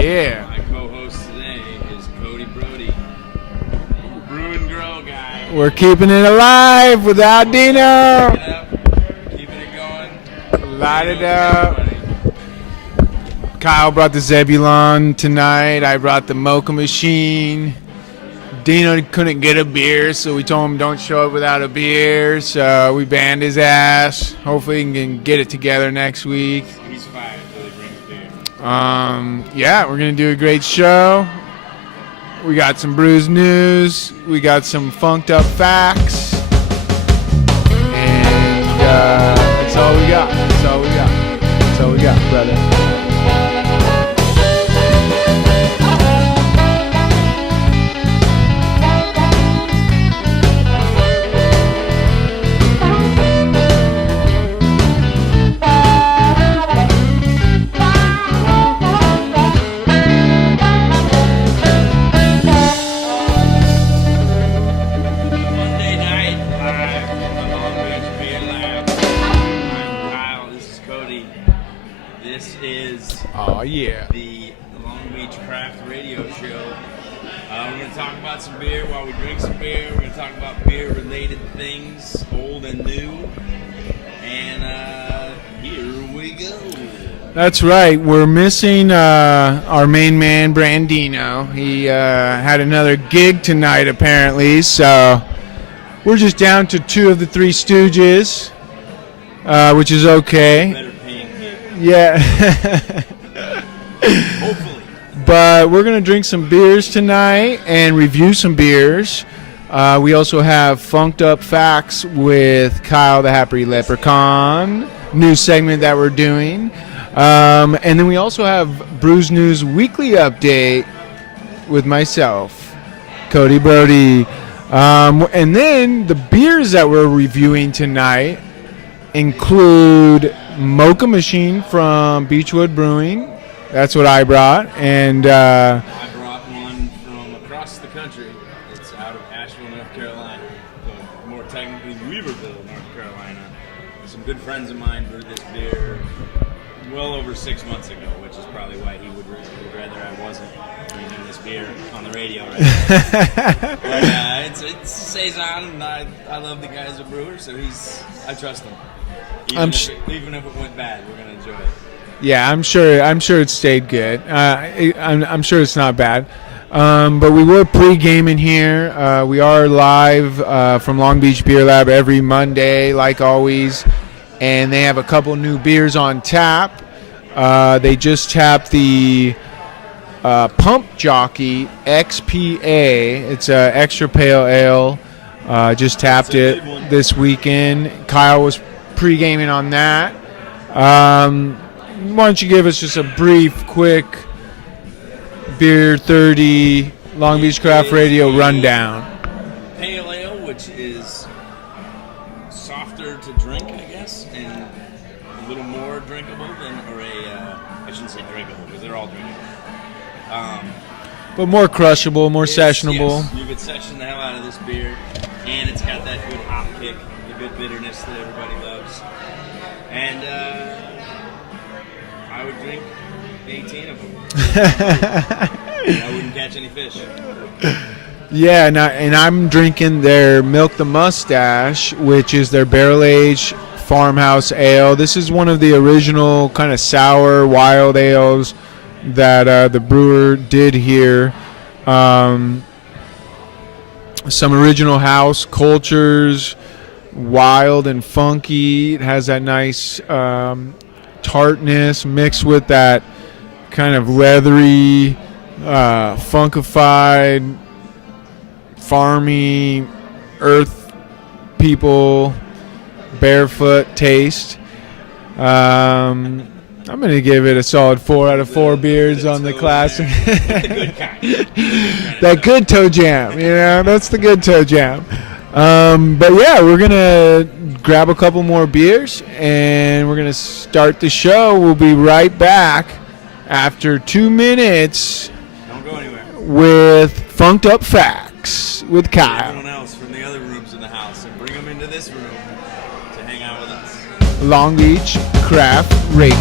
Yeah. My co-host today is Cody Brody, brew and grow guy. We're keeping it alive without Dino. Keeping it going. Light it up. Kyle brought the Zebulon tonight. I brought the Mocha machine. Dino couldn't get a beer, so we told him don't show up without a beer. So we banned his ass. Hopefully he can get it together next week. He's fine until he brings beer. Yeah, we're going to do a great show. We got some brews news. We got some funked up facts. And that's all we got. That's all we got. That's all we got, brother. Oh, yeah. The Long Beach Craft Radio Show. We're going to talk about some beer while we drink some beer. We're going to talk about beer-related things, old and new. And here we go. That's right. We're missing our main man, Brandino. He had another gig tonight, apparently. So we're just down to 2 of the 3 Stooges, which is okay. Better paying gig. Yeah. Hopefully. But we're going to drink some beers tonight and review some beers. We also have Funked Up Facts with Kyle the Happy Leprechaun, new segment that we're doing. And then we also have Brews News Weekly Update with myself, Cody Brody. And then the beers that we're reviewing tonight include Mocha Machine from Beachwood Brewing. That's what I brought. And I brought one from across the country. It's out of Asheville, North Carolina. But more technically, Weaverville, North Carolina. Some good friends of mine brewed this beer well over 6 months ago, which is probably why he would rather I wasn't drinking this beer on the radio right now. But it's a Saison, and I love the guy as a brewer, so I trust him. Even if it went bad, we're going to enjoy it. Yeah, I'm sure it stayed good. I'm sure it's not bad. But we were pre-gaming here. We are live from Long Beach Beer Lab every Monday, like always. And they have a couple new beers on tap. They just tapped the Pump Jockey XPA. It's an extra pale ale. Just tapped it this weekend. Kyle was pre-gaming on that. Why don't you give us just a brief, quick Beer 30 Long Beach Craft Radio rundown? Pale ale, which is softer to drink, I guess, and a little more drinkable than, I shouldn't say drinkable because they're all drinkable. But more crushable, more sessionable. Yes, you could session the hell out of this beer, and it's got that good hop kick, the good bitterness that everybody loves. And I would drink 18 of them. I wouldn't catch any fish. Yeah, and I'm drinking their Milk the Mustache, which is their barrel-aged farmhouse ale. This is one of the original kind of sour, wild ales that the brewer did here. Some original house cultures, wild and funky. It has that nice tartness mixed with that kind of leathery, funkified, farmy, earth people, barefoot taste. I'm going to give it a solid 4 out of 4 beers on the classic. The good kind. That good toe jam, that's the good toe jam. But yeah, we're going to grab a couple more beers and we're going to start the show. We'll be right back after 2 minutes. Don't go anywhere. With Funked Up Facts with Kyle. Everyone else from the other rooms in the house and bring them into this room to hang out with us. Long Beach Craft Radio.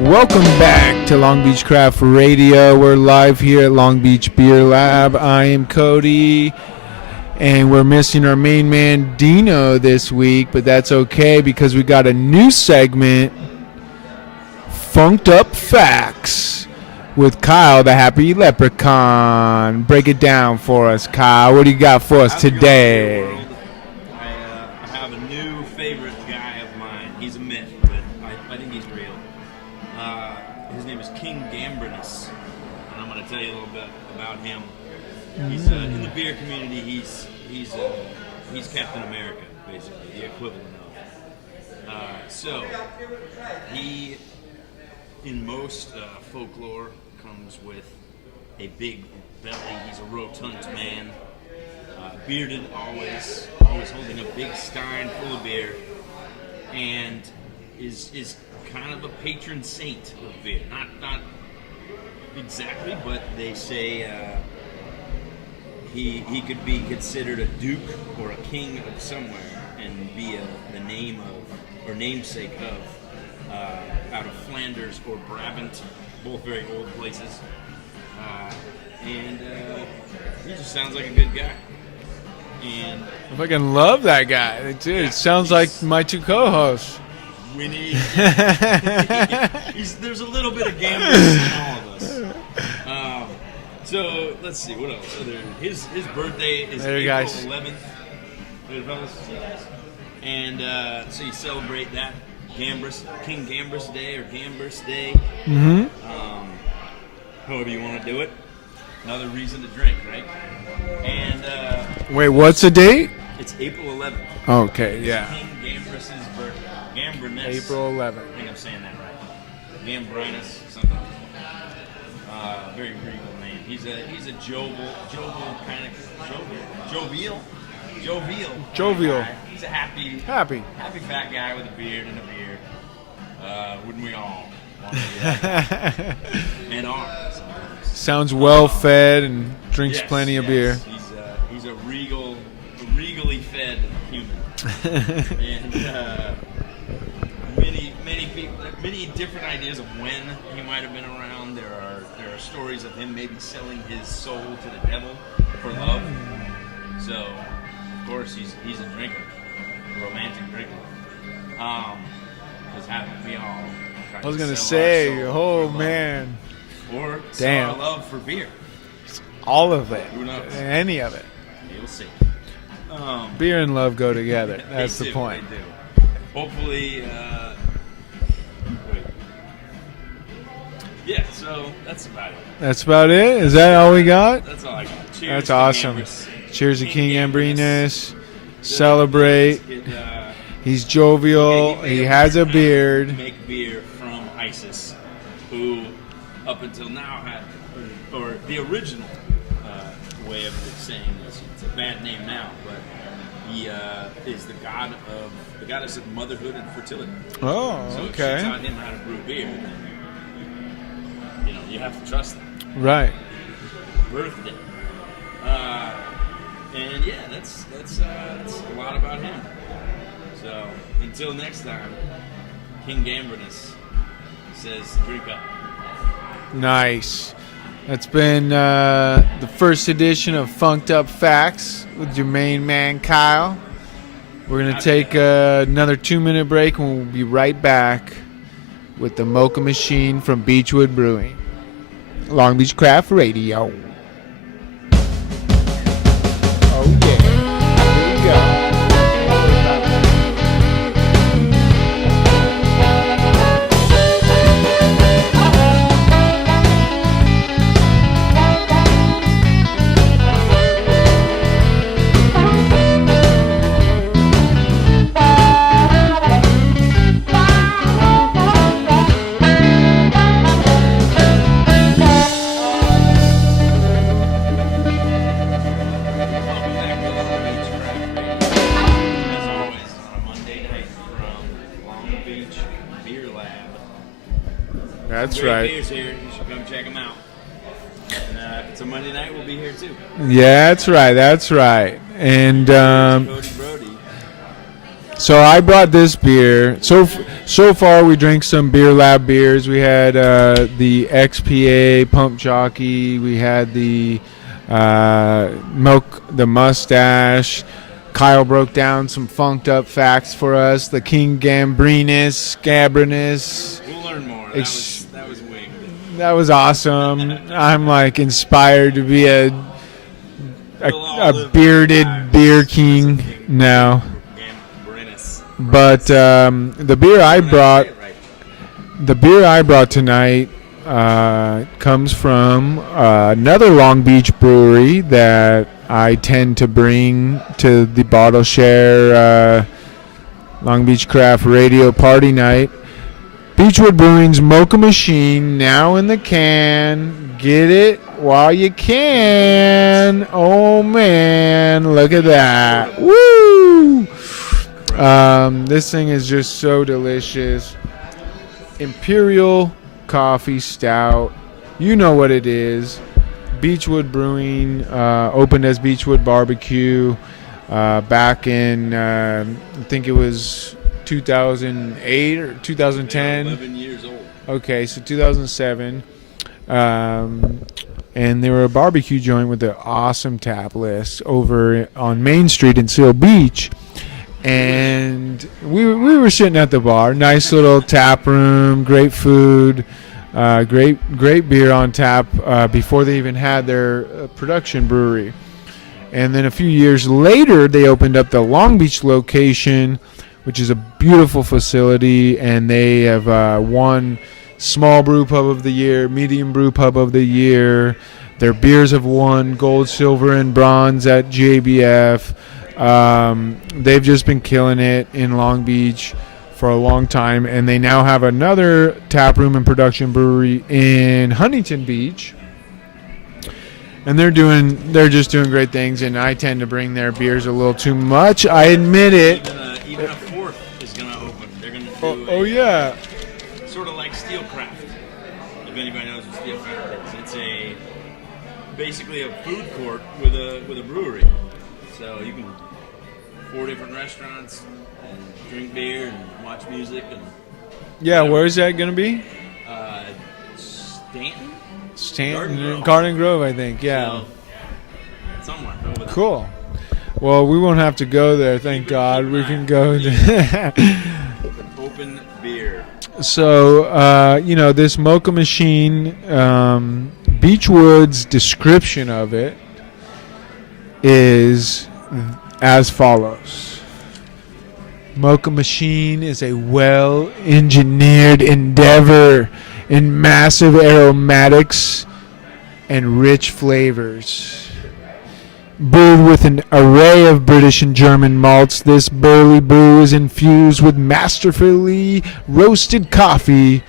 Welcome back to Long Beach Craft Radio. We're live here at Long Beach Beer Lab. I am Cody, and we're missing our main man Dino this week, but that's okay because we got a new segment, Funked Up Facts, with Kyle the Happy Leprechaun. Break it down for us, Kyle. What do you got for us today? I have a new favorite guy of mine. He's a myth, but I think he's real. His name is King Gambrinus, and I'm going to tell you a little bit about him. He's in the beer community. He's Captain America, basically, the equivalent of. So he, in most folklore, comes with a big belly. He's a rotund man, bearded, always holding a big stein full of beer, and is kind of a patron saint of beer. Not exactly, but they say he could be considered a duke or a king of somewhere and be the name of or namesake of out of Flanders or Brabant, both very old places. And he just sounds like a good guy. And I fucking love that guy. Dude, it sounds like my two co-hosts. Winnie. There's a little bit of gambling in all of us. So let's see what else. So his birthday is April 11th. There, fellas. And so you celebrate that King Gambris Day or Gambris Day. Mm-hmm. However you want to do it. Another reason to drink, right? And wait, what's the date? it's April 11th. Okay, yeah. King Gambrinus' birthday. Gambrinus. April 11th. I think I'm saying that right. Gambrinus, something. Very regal name. He's a jovial Jovial. guy. He's a happy fat guy with a beard and a beard. Wouldn't we all want to be that? And are sometimes. Sounds well fed and drinks Yes, plenty of yes. beer. He's a regally fed human. And many different ideas of when he might have been around. There are stories of him maybe selling his soul to the devil for love. So, of course, he's a drinker, a romantic drinker. Because haven't we all? I was gonna say, oh man, or damn, our love for beer. all of it, Who knows? any of it. You'll see. Beer and love go together. They That's the do, point. They do. Hopefully, yeah. So that's about it. That's about it. Is that all we got? That's all I got. Cheers. That's King awesome. Gambrinus. Cheers to King Gambrinus. Gambrinus. Celebrate. Let's get, He's jovial. made He has a to beard. Make beer from ISIS, who up until now had, or the original way of saying this. It's a bad name now, but he is the goddess of motherhood and fertility. Oh, So if okay. she taught him how to brew beer, then you have to trust them. Right. Birthday. And yeah, that's a lot about him. So until next time, King Gambrinus says, drink up. Nice. That's been the first edition of Funked Up Facts with your main man, Kyle. We're going to take another 2-minute break, and we'll be right back with the Mocha machine from Beachwood Brewing. Long Beach Craft Radio. Oh, yeah. Here we go. Welcome back to Long Beach Craft Radio. As always, on a Monday night from Long Beach Beer Lab. That's Great right. beers here. You should come check them out. And if it's a Monday night, we'll be here too. Yeah, that's right. That's right. And Cody Brody. So I brought this beer. So far we drank some Beer Lab beers. We had the XPA Pump Jockey. We had the the Mustache. Kyle broke down some funked up facts for us. The King Gambrinus, Gabrinus. We'll learn more. That was winged. That was awesome. I'm like inspired to be a bearded beer king now. But the beer I brought tonight comes from another Long Beach brewery that I tend to bring to the Bottle Share Long Beach Craft Radio Party Night. Beachwood Brewing's Mocha Machine, now in the can. Get it while you can. Oh man, look at that. Woo! This thing is just so delicious. Imperial Coffee Stout. You know what it is. Beachwood Brewing opened as Beachwood Barbecue back in, I think it was 2008 or 2010. 11 years old. Okay, so 2007. And they were a barbecue joint with an awesome tap list over on Main Street in Seal Beach. And we were sitting at the bar. Nice little tap room, great food. Great beer on tap before they even had their production brewery. And then a few years later, they opened up the Long Beach location, which is a beautiful facility, and they have won Small Brew Pub of the Year, Medium Brew Pub of the Year. Their beers have won gold, silver, and bronze at JBF. They've just been killing it in Long Beach for a long time, and they now have another tap room and production brewery in Huntington Beach, and they're just doing great things. And I tend to bring their beers a little too much. I admit it. Even a fourth is gonna open. They're gonna do yeah, sort of like Steelcraft. If anybody knows what Steelcraft is, it's basically a food court with a brewery. So you can 4 different restaurants and drink beer and watch music and yeah. Where is that gonna be? Stanton, Garden Grove, I think. Yeah, so, somewhere over there. Cool. Well, we won't have to go there. Thank God. We can go. Open beer. So this Mocha Machine, Beachwood's description of it is as follows. Mocha Machine is a well-engineered endeavor in massive aromatics and rich flavors. Brewed with an array of British and German malts, this burly brew is infused with masterfully roasted coffee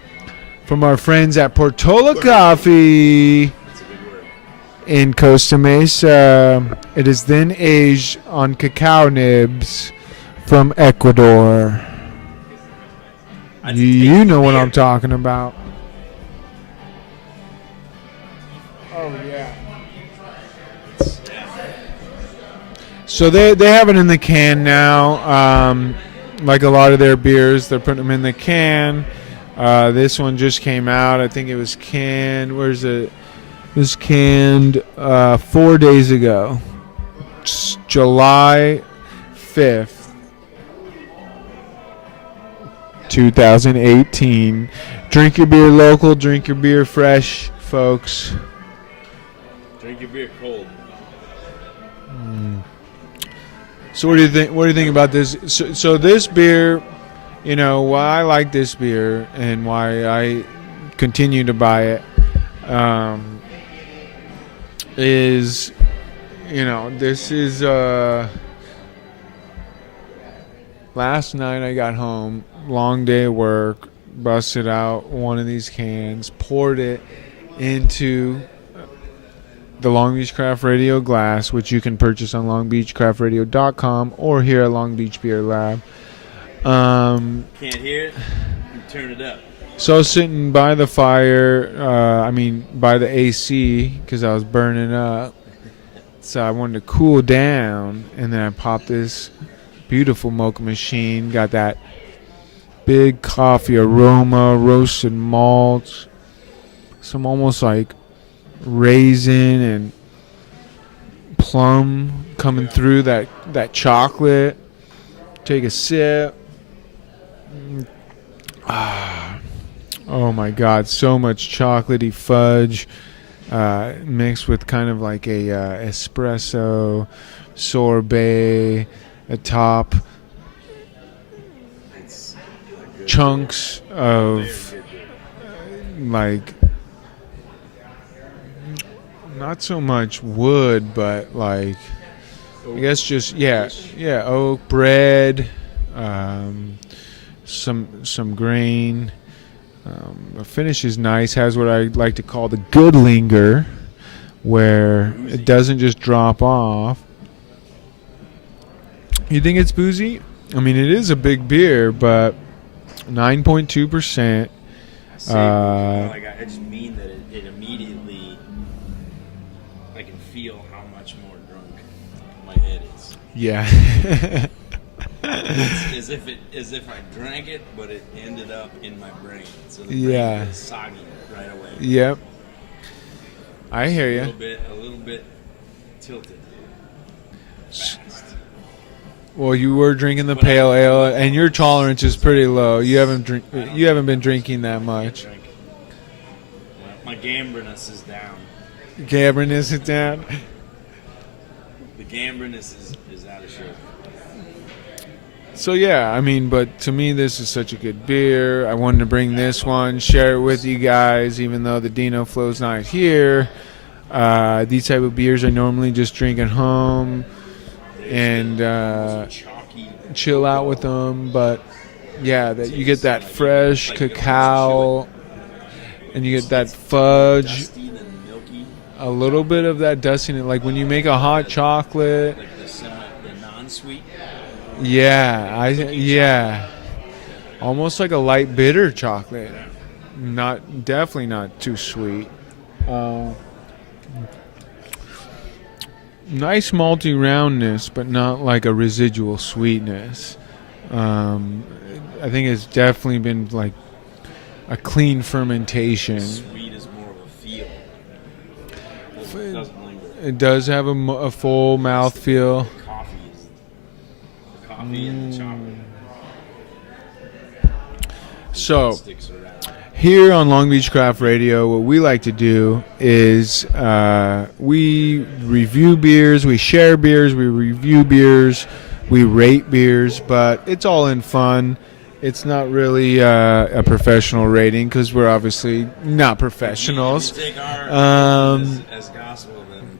from our friends at Portola Coffee in Costa Mesa. It is then aged on cacao nibs from Ecuador. You know what I'm talking about. Oh, yeah. So they have it in the can now. Like a lot of their beers, they're putting them in the can. This one just came out. I think it was canned. Where's it? It was canned 4 days ago. It's July 5th. 2018. Drink your beer local, drink your beer fresh, folks. Drink your beer cold. So what do you think? What do you think about this? So this beer, why I like this beer and why I continue to buy it, is, this is. Last night I got home, long day of work, busted out one of these cans, poured it into the Long Beach Craft Radio glass, which you can purchase on longbeachcraftradio.com or here at Long Beach Beer Lab. Can't hear it? You turn it up. So I was sitting by the fire, by the AC, because I was burning up. So I wanted to cool down, and then I popped this Beautiful mocha machine. Got that big coffee aroma, roasted malts, some almost like raisin and plum coming through that chocolate. Take a sip. Oh my God, so much chocolatey fudge mixed with kind of like a espresso sorbet atop chunks of like not so much wood, but like I guess just oak bread, some grain. The finish is nice. Has what I like to call the good linger, where it doesn't just drop off. You think it's boozy? I mean, it is a big beer, but 9.2%. I just mean that it immediately, I can feel how much more drunk my head is. Yeah. It's as if I drank it, but it ended up in my brain. So the brain was soggy right away. Yep. I hear you. A little bit tilted. Fast. Well, you were drinking the pale ale, and your tolerance is pretty low. You haven't been drinking that much. My gambriness is down. Gambriness is down. The gambriness is out of shape. So yeah, I mean, but to me, this is such a good beer. I wanted to bring this one, share it with you guys, even though the Dino Flow's not here. These type of beers I normally just drink at home and chill out with them. But yeah, that you get that fresh cacao, and you get that fudge, a little bit of that dustiness, like when you make a hot chocolate. Like the non-sweet. Yeah, almost like a light bitter chocolate. Definitely not too sweet. Nice malty roundness, but not like a residual sweetness. I think it's definitely been like a clean fermentation. Sweet is more of a feel. It doesn't linger. It does have a full mouth feel. Coffee and chocolate. So, here on Long Beach Craft Radio, what we like to do is we review beers, we share beers, we review beers, we rate beers, but it's all in fun. It's not really a professional rating because we're obviously not professionals. If you take our as gospel, then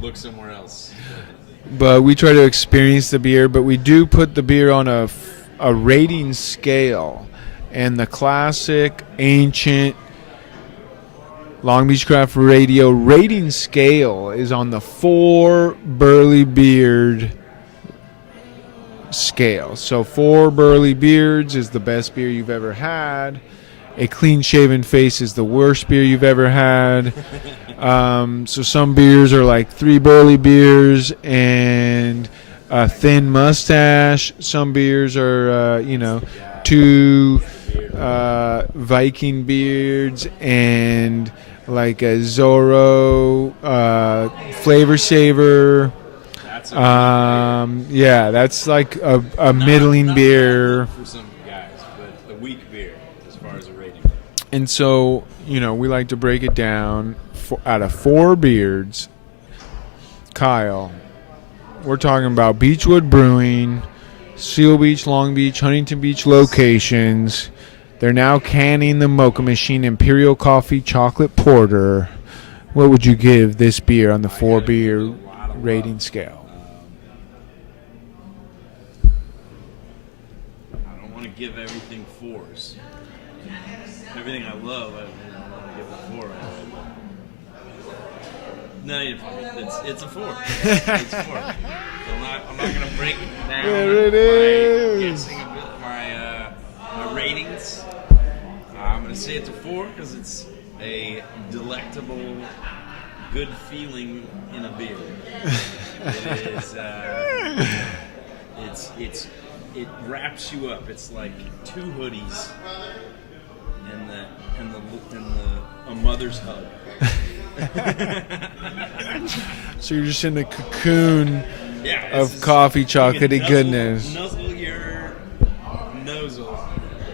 look somewhere else. But we try to experience the beer, but we do put the beer on a rating scale. And the classic, ancient Long Beach Craft Radio rating scale is on the 4 Burley Beard scale. So 4 Burley Beards is the best beer you've ever had. A clean-shaven face is the worst beer you've ever had. So some beers are like 3 Burley Beers and a thin mustache. Some beers are, 2 Viking beards and like a Zorro flavor saver. That's like a middling beer. For some guys, but a weak beer as far as a rating. And so, we like to break it down out of 4 beards. Kyle, we're talking about Beachwood Brewing, Seal Beach, Long Beach, Huntington Beach locations. They're now canning the Mocha Machine Imperial Coffee Chocolate Porter. What would you give this beer on the 4 beer rating scale? I don't want to give everything 4s. Everything I love, I don't want to give a 4. No, it's a 4. It's 4. I'm not going to break it down. There it is. My ratings. I'm going to say it's a 4 because it's a delectable, good feeling in a beer. It wraps you up. It's like two hoodies and a mother's hug. So you're just in a cocoon Yeah, of coffee chocolatey nuzzle, goodness. Nuzzle your nozzle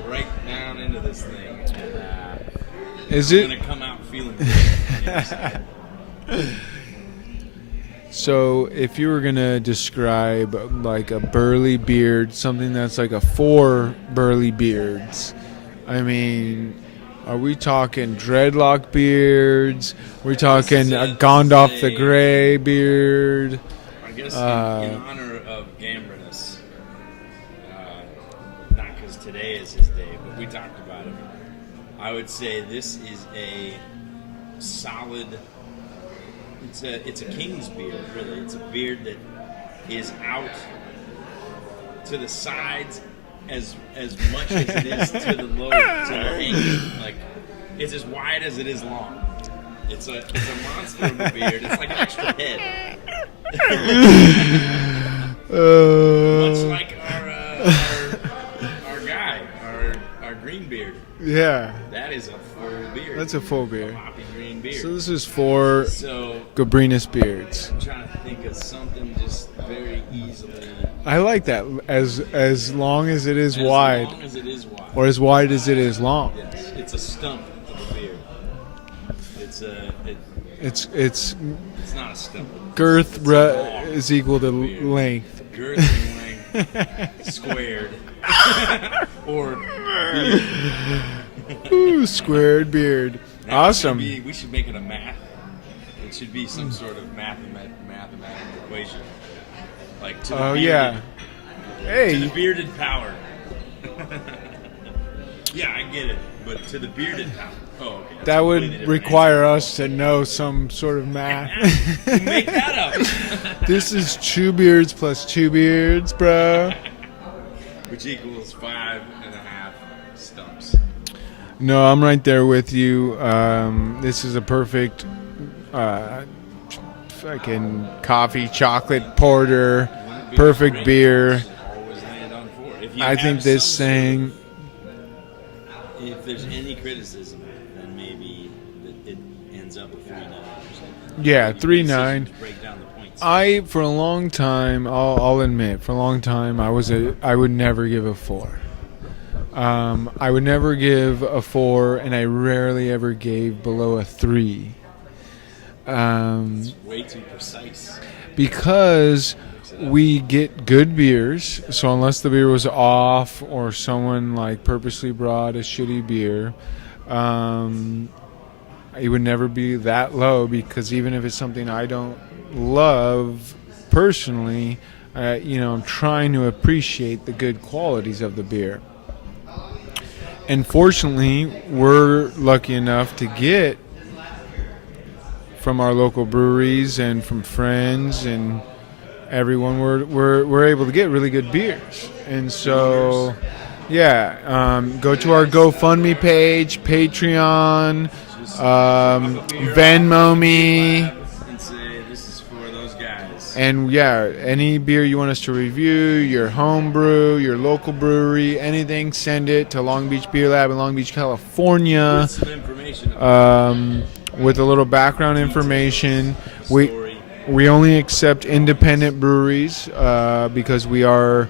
right down into this thing. And, Is you're it? gonna come out feeling good. So if you were gonna describe like a burly beard, something that's like a 4 burly beards, I mean, are we talking dreadlock beards? We're talking a Gandalf the Grey beard. I guess in honor of Gambrinus, not because today is his day, but we talked about it. I would say this is a solid. It's a king's beard, really. It's a beard that is out to the sides as much as it is to the lower, to the hanging. Like, it's as wide as it is long. It's a monster of a beard. It's like an extra head. Much like our guy, our green beard. Yeah, That is a full beard. that's a full beard. A poppy green beard. So this is 4 So Gabrinus beards. I'm trying to think of something just very easily. I like that. As long as it is As wide, long as it is wide. or as wide as it is long. Yes, it's a stump of a beard. It's It's not a stump. girth It's a long is equal to beard. length. Girth and length squared. Or beard. Ooh, squared beard. Now, Awesome. we should make it a math. It should be some sort of mathematical equation. Like to the Oh bearded, yeah. to the Hey, bearded power. Yeah, I get it. But to the bearded power. Oh, okay. That's that a would completely different require us to know some sort of math. answer. You make that up. This is 2 beards plus 2 beards, bro. Which equals 5.5 stumps. No, I'm right there with you. This is a perfect fucking coffee, chocolate, porter, Wouldn't it be perfect great beer. to always land on 4? If you I have think this some sort saying, of- if there's any criticism, then maybe it ends up with 3.9 or something. yeah, Maybe 3.9. decision to break down the points. For a long time, I'll admit, for a long time, I would never give a 4. I would never give a 4, and I rarely ever gave below a 3. It's way too precise. Because we get good beers, so unless the beer was off or someone like purposely brought a shitty beer, it would never be that low, because even if it's something I don't love personally, I'm trying to appreciate the good qualities of the beer. And fortunately, we're lucky enough to get from our local breweries and from friends and everyone, we're able to get really good beers. And so, go to our GoFundMe page, Patreon, Venmo me. And say this is for those guys. And any beer you want us to review, your home brew, your local brewery, anything, send it to Long Beach Beer Lab in Long Beach, California. With some information. With a little background information. Story. We only accept independent breweries because we are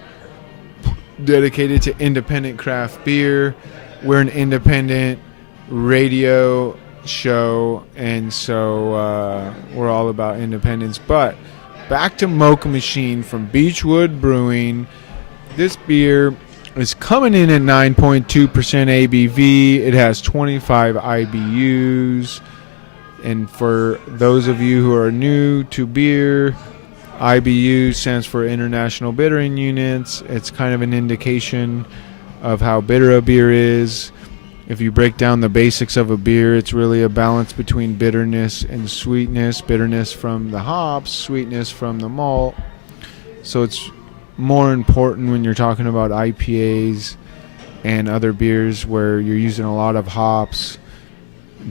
dedicated to independent craft beer. We're an independent radio show, and so we're all about independence. But back to Mocha Machine from Beachwood Brewing. This beer is coming in at 9.2% ABV. It has 25 IBUs. And for those of you who are new to beer, IBU stands for International Bittering Units. It's kind of an indication of how bitter a beer is. If you break down the basics of a beer, it's really a balance between bitterness and sweetness. Bitterness from the hops, sweetness from the malt. So it's more important when you're talking about IPAs and other beers where you're using a lot of hops.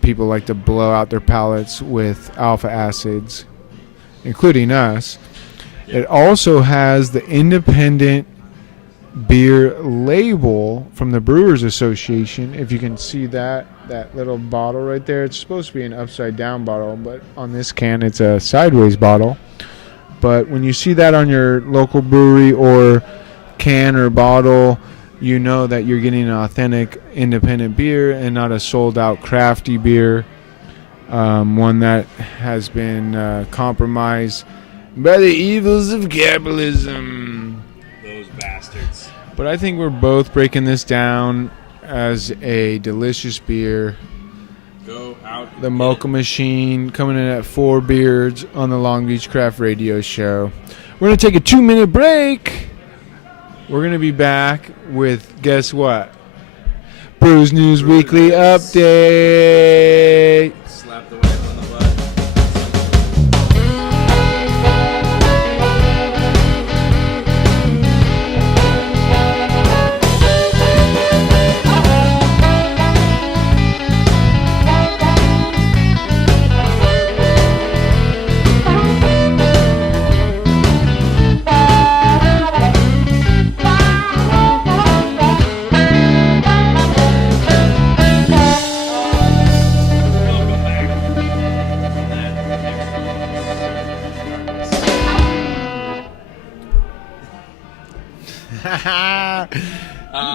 People like to blow out their palates with alpha acids, including us. It also has the independent beer label from the Brewers Association. If you can see that little bottle right there, it's supposed to be an upside down bottle, but on this can it's a sideways bottle. But when you see that on your local brewery or can or bottle, you know that you're getting an authentic independent beer and not a sold out crafty beer, one that has been compromised by the evils of capitalism. Those bastards. But I think we're both breaking this down as a delicious beer. Go out. The Mocha Machine coming in at 4 beers on the Long Beach Craft Radio Show. We're going to take a 2-minute break. We're going to be back with, guess what? Brews News Weekly Update. Slap the wife on the butt.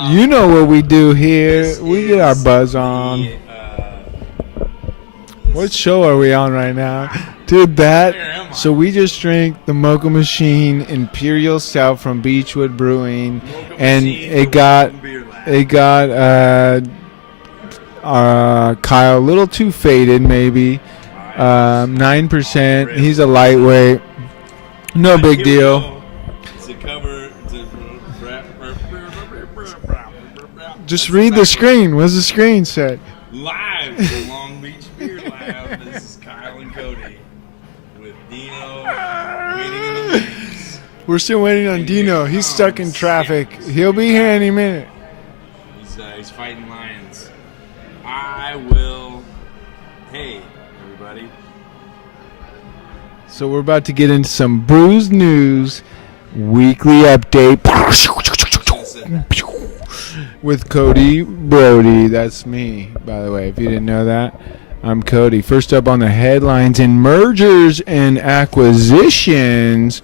You know what we do here. We get our buzz on. What show are we on right now? Dude, so we just drank the Mocha Machine Imperial Stout from Beachwood Brewing, and it got Kyle a little too faded, maybe 9%. He's a lightweight. No big deal. Just read the screen. What's the screen say? Live from Long Beach Beer Lab. This is Kyle and Cody with Dino waiting in the wings. We're still waiting on Dino. He's stuck in traffic. He'll be here any minute. He's fighting lions. I will. Hey, everybody. So we're about to get into some Brews News Weekly Update. With Cody Brody. That's me, by the way, if you didn't know that. I'm Cody. First up on the headlines in mergers and acquisitions,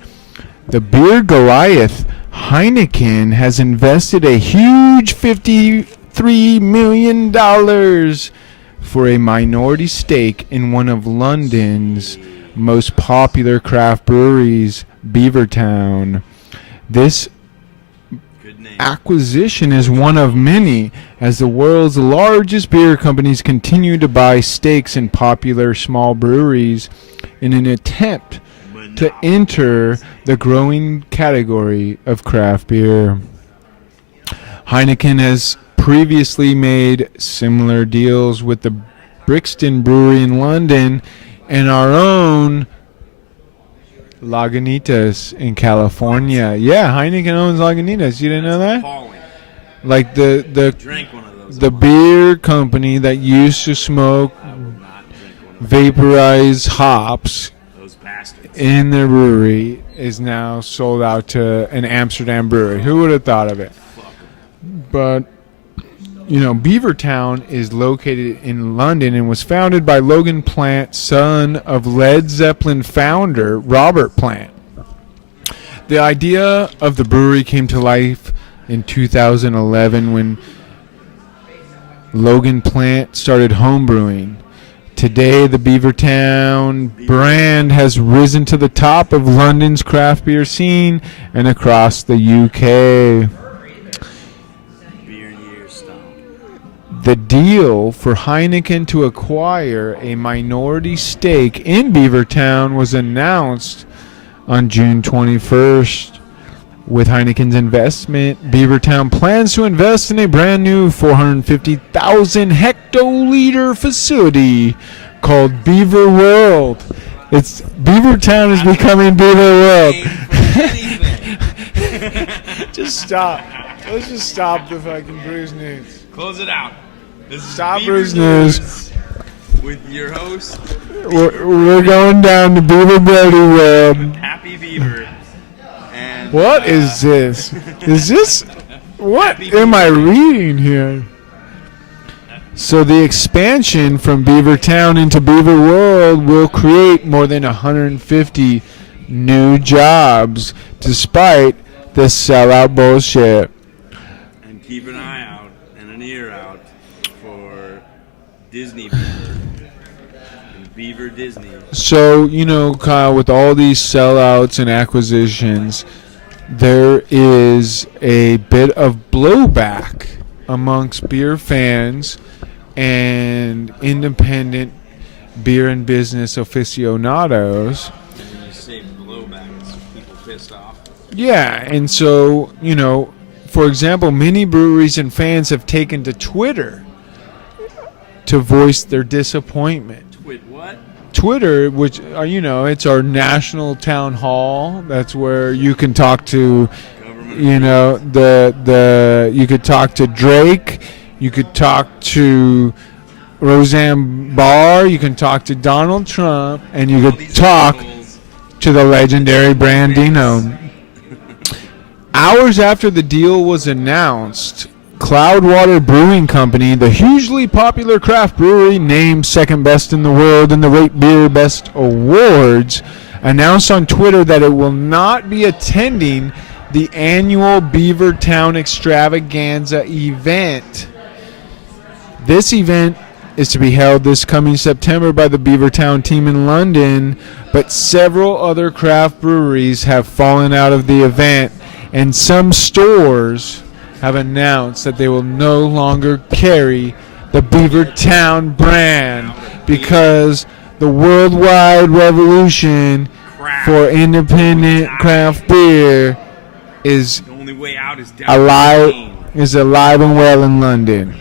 the beer Goliath Heineken has invested a huge $53 million for a minority stake in one of London's most popular craft breweries, Beavertown. This acquisition is one of many as the world's largest beer companies continue to buy stakes in popular small breweries in an attempt to enter the growing category of craft beer. Heineken has previously made similar deals with the Brixton Brewery in London and our own Lagunitas in California. Yeah, Heineken owns Lagunitas. You didn't know that? Like the beer company that used to smoke vaporized hops in their brewery is now sold out to an Amsterdam brewery. Who would have thought of it? But you know, Beavertown is located in London and was founded by Logan Plant, son of Led Zeppelin founder Robert Plant. The idea of the brewery came to life in 2011 when Logan Plant started homebrewing. Today, the Beavertown brand has risen to the top of London's craft beer scene and across the UK. The deal for Heineken to acquire a minority stake in Beavertown was announced on June 21st. With Heineken's investment, Beavertown plans to invest in a brand new 450,000 hectoliter facility called Beaver World. Beavertown is becoming Beaver World. Just stop. Let's just stop the fucking Brews News. Close it out. This is Stop Brews News with your host. We're going down to Beaver Brody World. Happy Beaver. What is this? Is this... What am I reading here? So the expansion from Beaver Town into Beaver World will create more than 150 new jobs, despite the sellout bullshit. And keep an eye out and an ear out for Disney Beaver and Beaver Disney. So, Kyle, with all these sellouts and acquisitions, there is a bit of blowback amongst beer fans and independent beer and business aficionados. When you say blowback, it's people pissed off. Yeah, and so, for example, many breweries and fans have taken to Twitter to voice their disappointment. What? Twitter, which it's our national town hall. That's where you can talk to, you could talk to Drake, you could talk to Roseanne Barr, you can talk to Donald Trump, and you could talk to the legendary Brandino. Hours after the deal was announced, Cloudwater Brewing Company, the hugely popular craft brewery named second best in the world in the Rate Beer Best Awards, announced on Twitter that it will not be attending the annual Beavertown Extravaganza event. This event is to be held this coming September by the Beavertown team in London, but several other craft breweries have fallen out of the event, and some stores have announced that they will no longer carry the Beavertown brand because the worldwide revolution for independent craft beer is The only way out is down alive and well in London.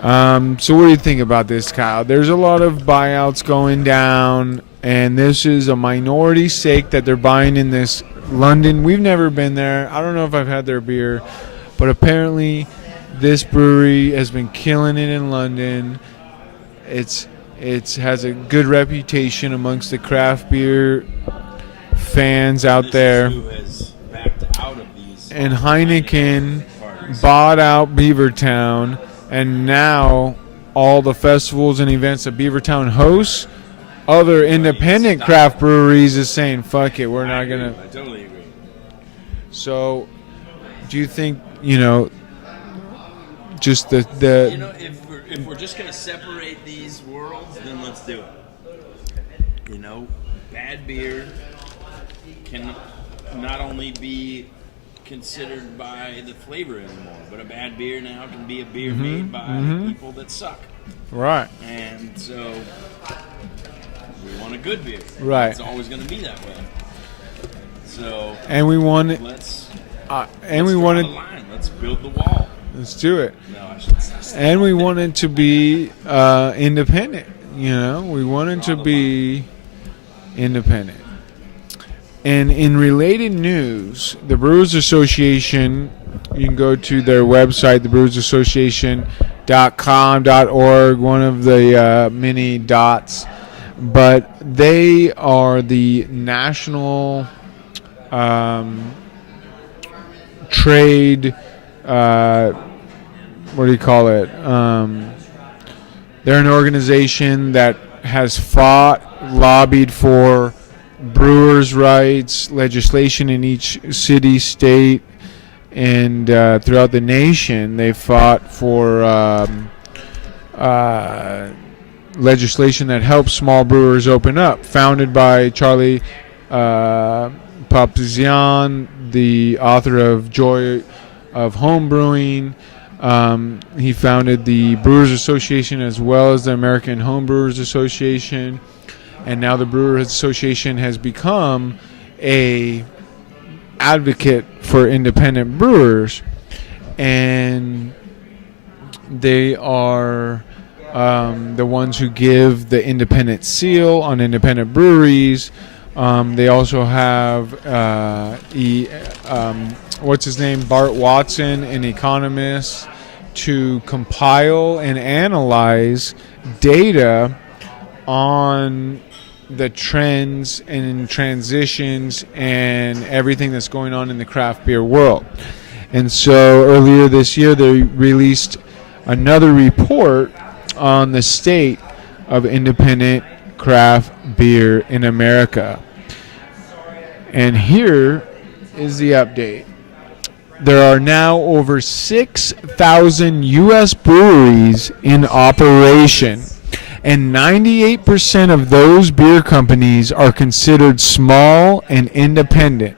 So what do you think about this, Kyle? There's a lot of buyouts going down, and this is a minority stake that they're buying in this London. We've never been there. I don't know if I've had their beer, but apparently this brewery has been killing it in London. It has a good reputation amongst the craft beer fans out there. And Heineken bought out Beavertown, and now all the festivals and events that Beavertown hosts, other independent craft breweries is saying, fuck it, we're not going to. I totally agree. So, do you think, just the if we're just going to separate these worlds, then let's do it. Bad beer can not only be considered by the flavor anymore, but a bad beer now can be a beer made by people that suck. Right. And so we want a good beer. Right. It's always going to be that way. So and we want it. Let's build the wall. Let's do it. No, I shouldn't say. And we want it to be independent. We want it to be independent. And in related news, the Brewers Association, you can go to their website, thebrewersassociation.com.org, one of the many dots. But they are the national trade, what do you call it? They're an organization that has lobbied for brewers' rights legislation in each city, state, and throughout the nation. They fought for legislation that helps small brewers open up. Founded by Charlie Papazian, the author of Joy of Home Brewing. He founded the Brewers Association as well as the American Home Brewers Association. And now the Brewers Association has become a advocate for independent brewers. And they are the ones who give the independent seal on independent breweries. They also have what's his name, Bart Watson, an economist, to compile and analyze data on the trends and transitions and everything that's going on in the craft beer world. And so earlier this year, they released another report on the state of independent craft beer in America. And here is the update. There are now over 6,000 U.S. breweries in operation, and 98% of those beer companies are considered small and independent,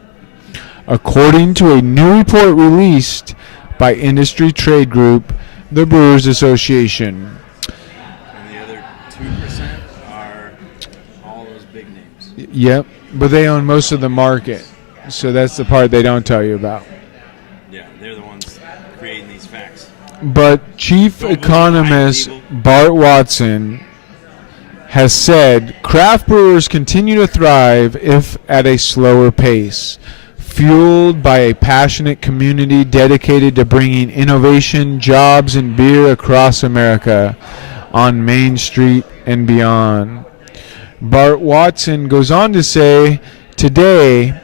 according to a new report released by industry trade group, the Brewers Association. And the other 2% are all those big names. Yep, but they own most of the market, so that's the part they don't tell you about. Yeah, they're the ones creating these facts. But Chief Economist Bart Watson has said craft brewers continue to thrive, if at a slower pace, fueled by a passionate community dedicated to bringing innovation, jobs, and beer across America on Main Street and beyond. Bart Watson goes on to say, today,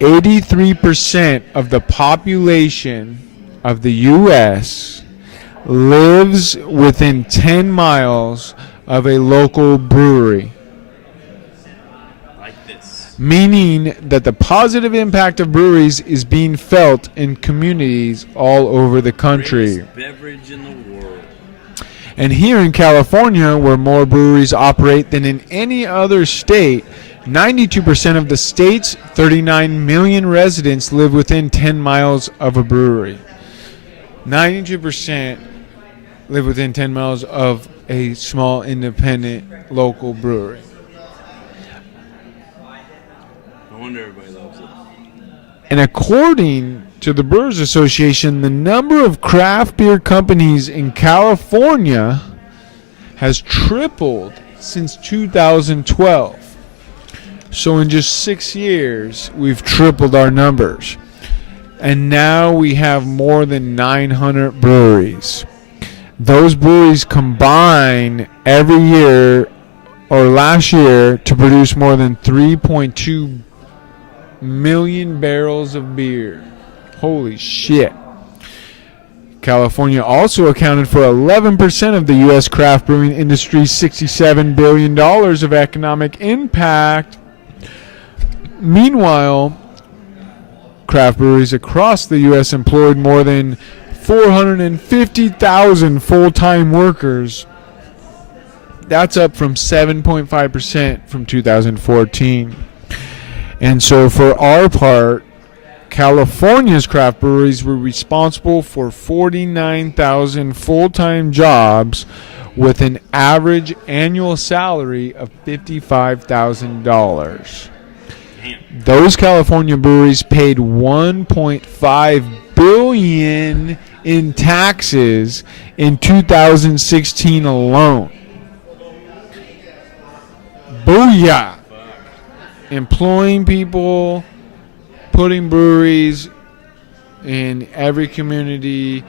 83% of the population of the U.S. lives within 10 miles of a local brewery, Like this. meaning that the positive impact of breweries is being felt in communities all over the country. Greatest beverage in the world. And here in California, where more breweries operate than in any other state, 92% of the state's 39 million residents live within 10 miles of a brewery. 92% live within 10 miles of a small, independent, local brewery. No wonder everybody loves it. And according to the Brewers Association, the number of craft beer companies in California has tripled since 2012. So in just 6 years, we've tripled our numbers. And now we have more than 900 breweries. Those breweries combine every year or last year to produce more than 3.2 million barrels of beer. Holy shit. California also accounted for 11% of the U.S. craft brewing industry's $67 billion of economic impact. Meanwhile, craft breweries across the U.S. employed more than 450,000 full-time workers. That's up from 7.5% from 2014. And so for our part, California's craft breweries were responsible for 49,000 full-time jobs with an average annual salary of $55,000. Those California breweries paid $1.5 billion in taxes in 2016 alone. Booyah! Employing people, putting breweries in every community,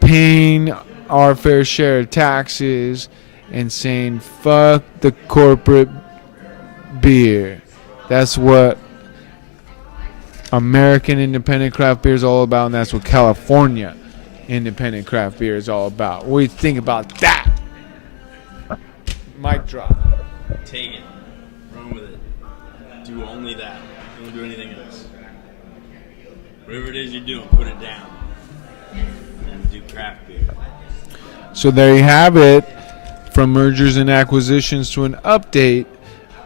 paying our fair share of taxes, and saying, fuck the corporate beer. That's what American independent craft beer is all about, and that's what California independent craft beer is all about. What do you think about that? Mic drop. Take it. Run with it. Do only that. Don't do anything else. Whatever it is you're doing, put it down. And do craft beer. So there you have it. From mergers and acquisitions to an update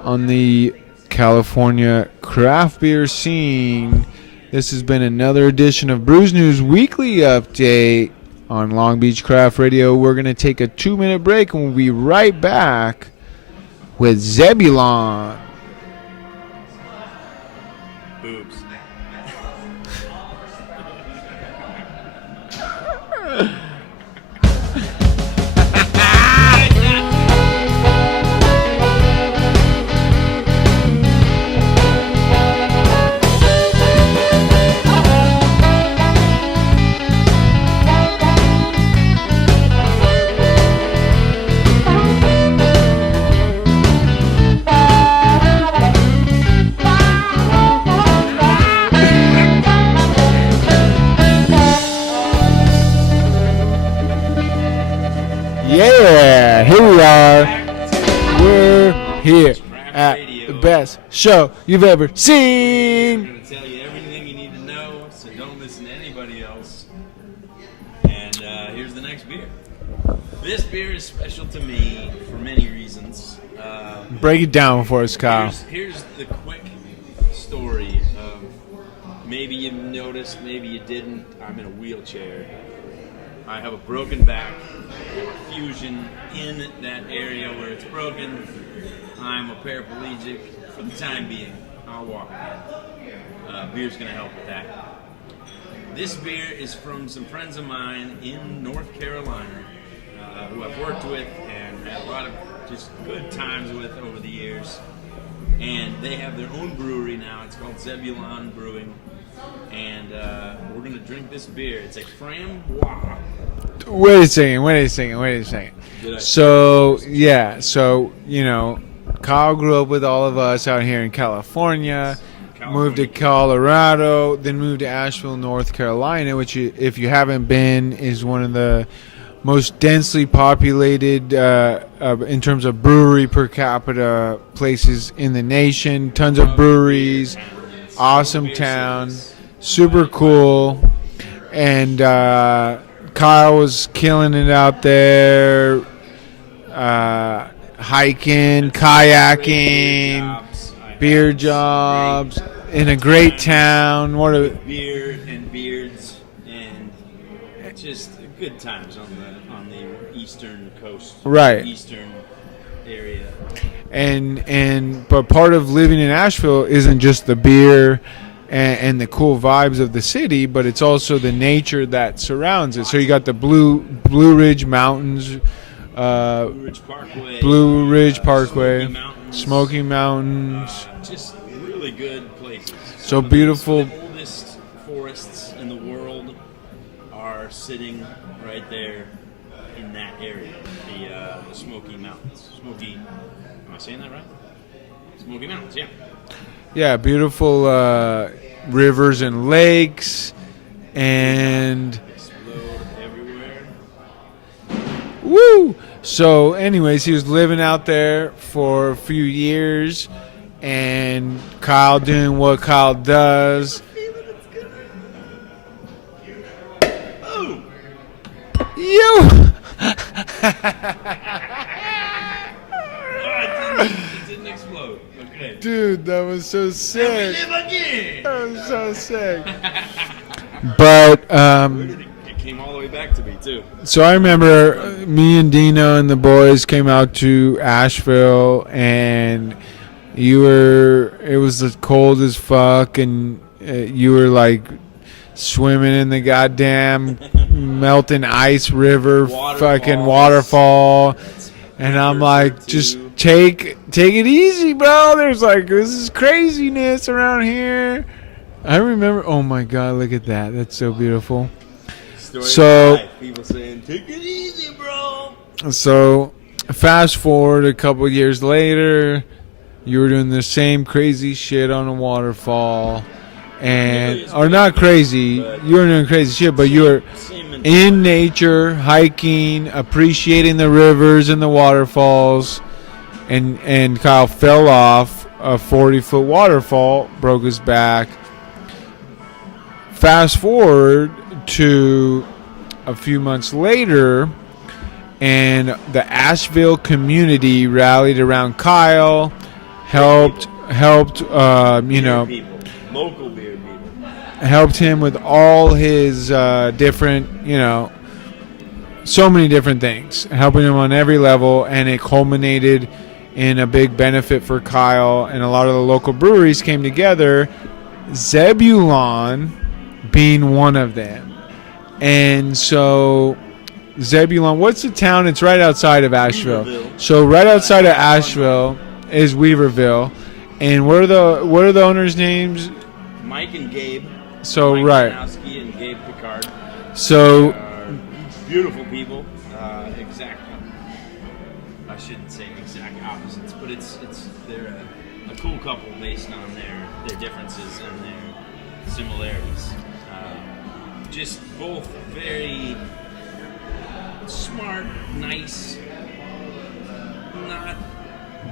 on the California craft beer scene. This has been another edition of Brews News Weekly Update on Long Beach Craft Radio. We're going to take a 2-minute break and we'll be right back with Zebulon. Boobs. Yeah, here we are. We're here at the best show you've ever I'm seen. going to tell you everything you need to know, so don't listen to anybody else. And here's the next beer. This beer is special to me for many reasons. Break it down for us, Kyle. Here's the quick story of maybe you noticed, maybe you didn't. I'm in a wheelchair. I have a broken back, fusion in that area where it's broken. I'm a paraplegic for the time being. I'll walk again. Beer's going to help with that. This beer is from some friends of mine in North Carolina who I've worked with and had a lot of just good times with over the years. And they have their own brewery now. It's called Zebulon Brewing. And we're going to drink this beer. It's a Framboze. Wait a second. So, Kyle grew up with all of us out here in California, moved to Colorado, then moved to Asheville, North Carolina, which, if you haven't been, is one of the most densely populated in terms of brewery per capita places in the nation. Tons of breweries, awesome town, super cool. And Kyle was killing it out there, hiking, kayaking, beer jobs in a great town. What a beer and beards and just good times on the eastern coast, right? Eastern area. But part of living in Asheville isn't just the beer and the cool vibes of the city, but it's also the nature that surrounds it. So you got the Blue Ridge Mountains, Blue Ridge Parkway, Smoky Mountains. Just really good places. So beautiful. The oldest forests in the world are sitting right there in that area, the Smoky Mountains. Am I saying that right? Smoky Mountains, yeah. Yeah, beautiful rivers and lakes, and Explode everywhere. woo! So, anyways, he was living out there for a few years, and Kyle doing what Kyle does. Oh! You. It didn't explode. Okay. Dude, that was so sick. Live again. That was so sick. But It came all the way back to me too. so I remember me and Dino and the boys came out to Asheville, and it was cold as fuck, and you were like swimming in the goddamn melting ice river, fucking waterfall. And I'm like, just take it easy, bro. There's like, this is craziness around here. I remember, oh my God, look at that. That's so beautiful. Story of life. People saying, take it easy, bro. So fast forward a couple years later, you were doing the same crazy shit on a waterfall. Or not crazy, you were doing crazy shit, but you were in nature, hiking, appreciating the rivers and the waterfalls, and Kyle fell off a 40-foot waterfall, broke his back. Fast forward to a few months later, and the Asheville community rallied around Kyle, helped Local beer people. helped him with all his different, so many different things, helping him on every level, and it culminated in a big benefit for Kyle, and a lot of the local breweries came together, Zebulon being one of them. And so Zebulon, what's the town? It's right outside of Asheville. Weaverville. So right outside of Asheville is Weaverville. And what are the owners' names? Mike and Gabe. So Mike right. Janowski and Gabe Picard. So Beautiful people. I shouldn't say exact opposites, but they're a cool couple based on their differences and their similarities. Just both very smart, nice, not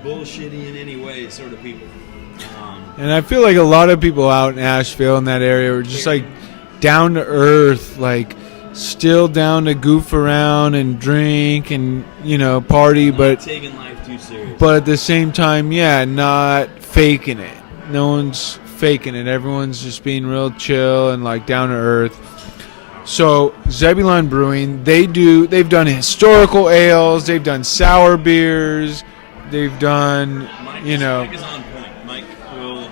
bullshitty in any way sort of people. And I feel like a lot of people out in Asheville in that area are just like down to earth, like still down to goof around and drink and, you know, party, but taking life too serious. But at the same time, yeah, not faking it. No one's faking it. Everyone's just being real chill and like down to earth. So Zebulon Brewing, they've done historical ales, they've done sour beers, they've done, Mike you know. Mike is on point. Mike will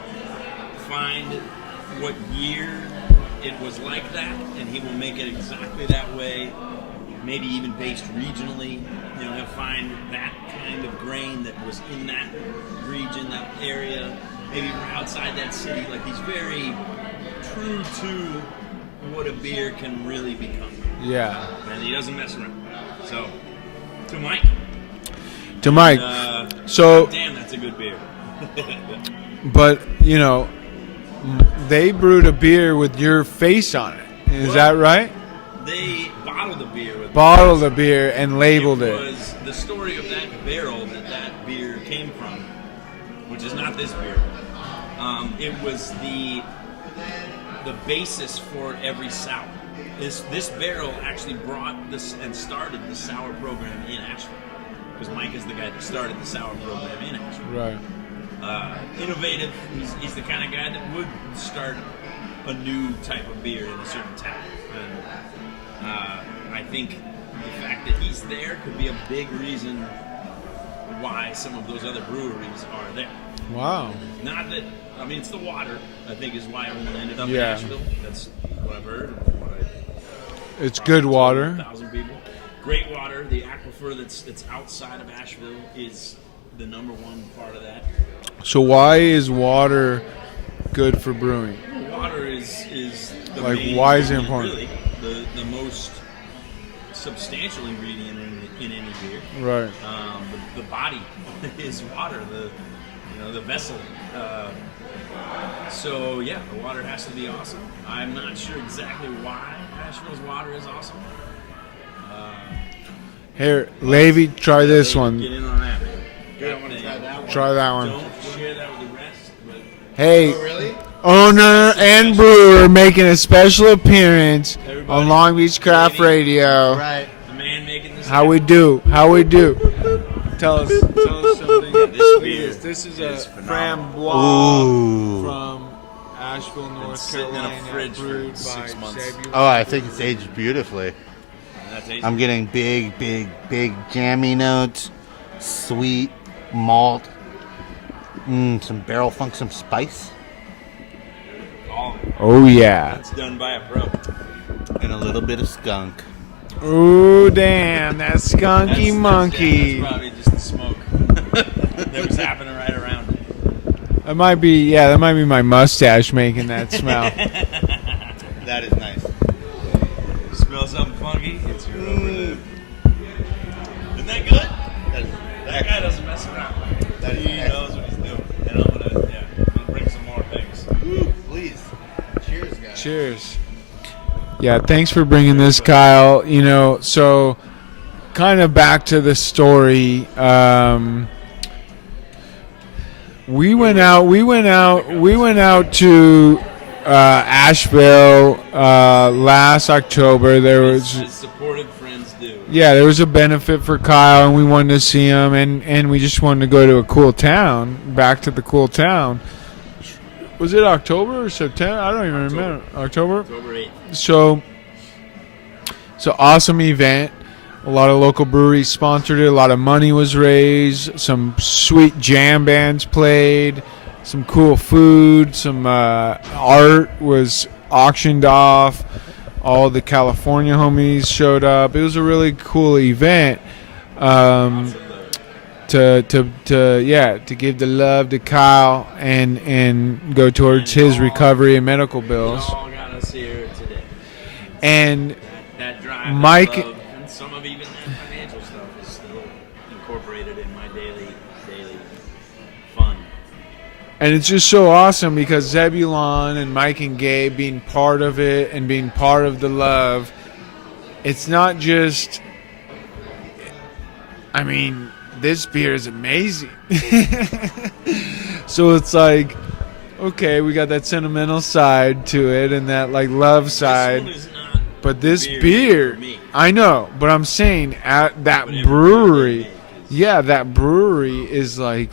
find what year it was like that, and he will make it exactly that way. Maybe even based regionally. You know, he'll find that kind of grain that was in that region, that area, maybe outside that city. Like, he's very true to what a beer can really become. Yeah. And he doesn't mess around. So, to Mike. So, damn, that's a good beer. but, you know, they brewed a beer with your face on it. Is that right? They bottled the beer with Bottled the beer and labeled it. It was the story of that barrel that beer came from, which is not this beer. It was the basis for every sour. This barrel actually brought this and started the sour program in Asheville, because Mike is the guy that started the sour program in Asheville. Right. Innovative. He's the kind of guy that would start a new type of beer in a certain town. And I think the fact that he's there could be a big reason why some of those other breweries are there. Wow. Not that, I mean, it's the water, I think, is why everyone ended up in Yeah. Asheville. That's what I've heard. It's good water. 1,000 people. Great water. The aquifer that's outside of Asheville is the number one part of that. So why is water good for brewing? Water is the Like, main why is it ingredient, important? really, the most substantial ingredient in any beer. Right. The body is water, the vessel. So yeah, the water has to be awesome. I'm not sure exactly why Asheville's water is awesome. Here, Levy, try this one. Get in on that, man. Try that one. Don't share that with the rest. But Hey, Really? owner and brewer making a special appearance Everybody. on Long Beach Craft Radio. Right. the man making this. How we do? Tell us something. This beer This is is a phenomenal. Framboze from Asheville, North sitting in a Carolina, fridge for brewed by 6 months. Zebulon. Oh, I think it's aged beautifully. That's tasty. I'm getting big jammy notes, sweet malt, some barrel funk, some spice, All of it. Oh yeah. That's done by a pro. and a little bit of skunk. Ooh, damn, that skunky monkey. That's probably just the smoke that was happening right around it. That might be my mustache making that smell. That is nice. Smell something funky? It's your overdue. Isn't that good? That guy doesn't mess around. That is He knows what he's doing. And I'm gonna bring some more things. Woo, please. Cheers, guys. Cheers. Yeah, thanks for bringing this, Kyle. You know, so kind of back to the story. We went out to Asheville last October. There was As supportive friends do. there was a benefit for Kyle, and we wanted to see him, and we just wanted to go to a cool town, back to the cool town. Was it October or September? I don't even remember. October? October 8th. So awesome event. A lot of local breweries sponsored it. A lot of money was raised. Some sweet jam bands played. Some cool food. Some art was auctioned off. All the California homies showed up. It was a really cool event. To give the love to Kyle and go towards his recovery and medical bills. All got us here today. And That drive, Mike- that love, and some of even that financial stuff is still incorporated in my daily fun. And it's just so awesome because Zebulon and Mike and Gabe being part of it and being part of the love, it's not just I mean, this beer is amazing. So it's like, okay, we got that sentimental side to it and that like love side. This one is not But this beer beer, for me. I know, but I'm saying at that But every brewery, beer they make is- yeah, that brewery is like,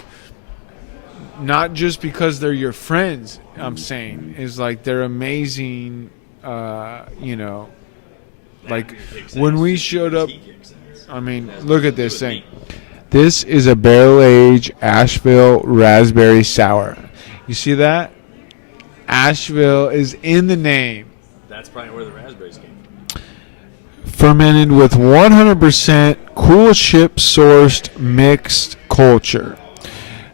not just because they're your friends, I'm saying, is like they're amazing, you know, that like beer kicks when ass. we showed up, He kicks ass. I mean, That's look nothing at to do this with thing. me. This is a barrel-aged Asheville Raspberry Sour. You see that? Asheville is in the name. That's probably where the raspberries came from. Fermented with 100% cool ship sourced mixed culture.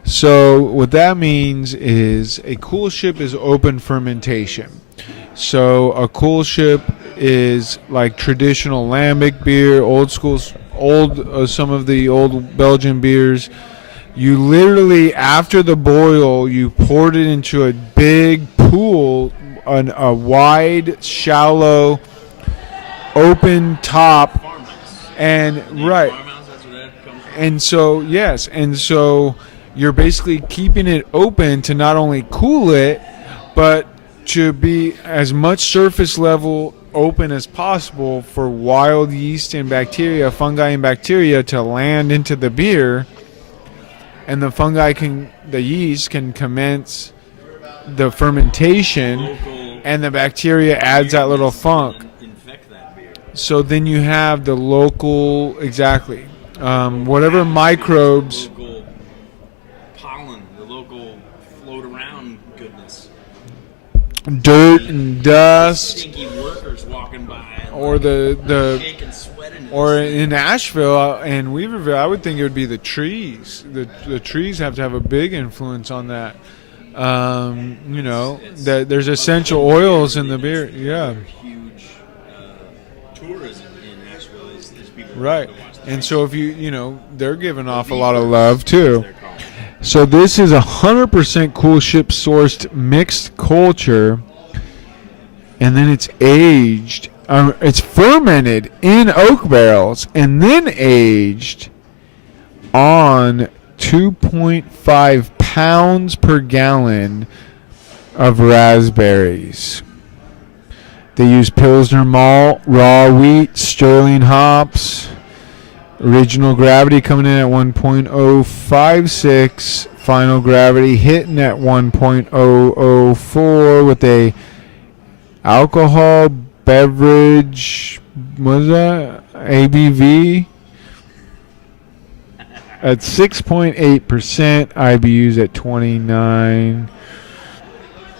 So what that means is a cool ship is open fermentation. So a cool ship is like traditional lambic beer, old school, some of the old Belgian beers. You literally, after the boil, you poured it into a big pool, a wide, shallow, open top, Farmhouse. and right. Farmhouse, that's where that comes from. And so, yes, and so you're basically keeping it open to not only cool it, but to be as much surface level open as possible for wild yeast and bacteria, fungi and bacteria to land into the beer. And the the yeast can commence the fermentation, Local and the bacteria adds that little weirdness funk. and then infect that beer. So then you have the local, exactly, whatever microbes. The local pollen, the local float around goodness. Dirt and dust, Stinky workers walking by. And or the shaking, sweating. or in Asheville and Weaverville, I would think it would be the trees. The trees have to have a big influence on that. You know, that there's essential oils in the beer. Yeah, Huge tourism in Asheville is people who right. go to watch the And race. so if you know, they're giving off a lot of love too. They're called. So this is 100% cool ship sourced mixed culture, and then it's aged. It's fermented in oak barrels and then aged on 2.5 pounds per gallon of raspberries. They use Pilsner malt, raw wheat, sterling hops. Original gravity coming in at 1.056. Final gravity hitting at 1.004 with a alcohol beverage, what is that? ABV at 6.8%. IBUs at 29.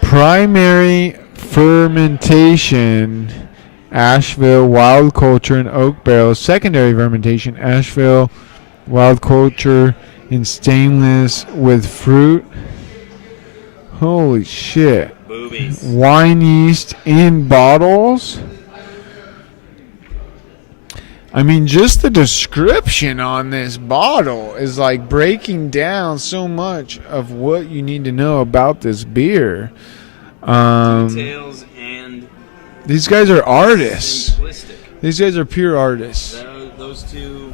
Primary fermentation, Asheville wild culture in oak barrels. Secondary fermentation, Asheville wild culture in stainless with fruit. Holy shit. Boobies. Wine yeast in bottles. I mean, just the description on this bottle is like breaking down so much of what you need to know about this beer. Details and These guys are artists. simplistic. These guys are pure artists. Those two.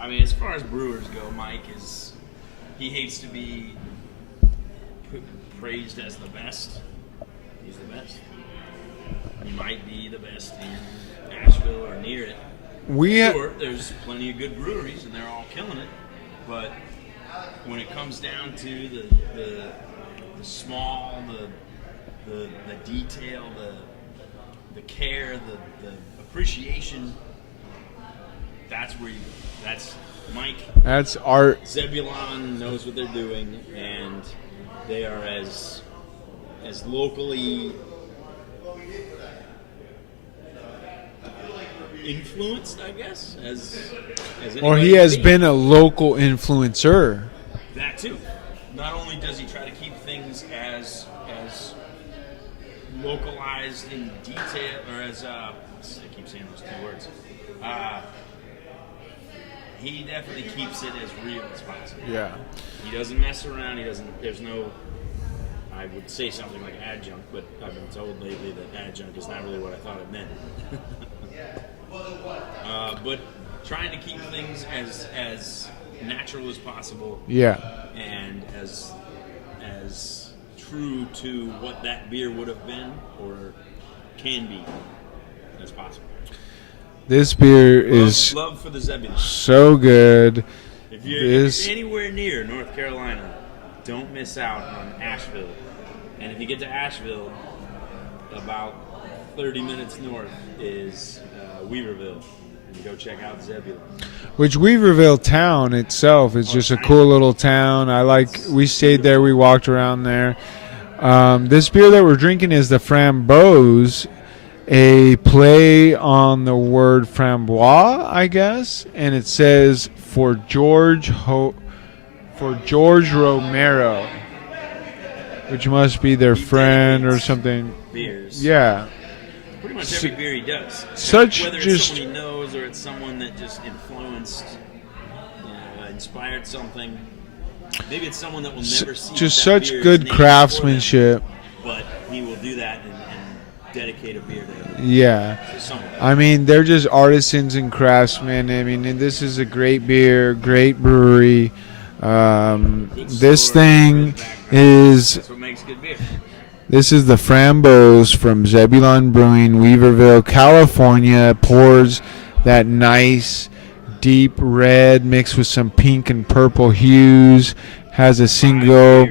I mean, as far as brewers go, Mike he hates to be praised as the best. He's the best. He might be the best in Asheville or near it. Sure, there's plenty of good breweries and they're all killing it, but when it comes down to the small, the detail, the care, the appreciation, that's Mike. That's art. Zebulon knows what they're doing, and they are as locally influenced, I guess, as Or he anybody has can be. been a local influencer. That too. Not only does he try to keep things as localized in detail, or as I keep saying those two words. He definitely keeps it as real as possible. Yeah. He doesn't mess around. There's no. I would say something like adjunct, but I've been told lately that adjunct is not really what I thought it meant. But trying to keep things as natural as possible. Yeah. And as true to what that beer would have been or can be as possible. This beer is love for the Zebulon. so good. If you're anywhere near North Carolina, don't miss out on Asheville. And if you get to Asheville, about 30 minutes north is Weaverville. And go check out Zebulon. Which Weaverville town itself is just a cool little town. We stayed there, we walked around there. This beer that we're drinking is the Framboze, a play on the word framboise, I guess, and it says for George Romero, which must be their friend or something. Beers. Yeah. Pretty much every beer he does. Whether it's someone he knows or it's someone that just influenced, inspired something. Maybe it's someone that will never see. Just such good craftsmanship. But he will do that and dedicate a beer to someone. I mean, they're just artisans and craftsmen. I mean, this is a great beer, great brewery. This thing is. That's what makes good beer. This is the Framboze from Zebulon Brewing, Weaverville, California. Pours that nice deep red mixed with some pink and purple hues. Has a single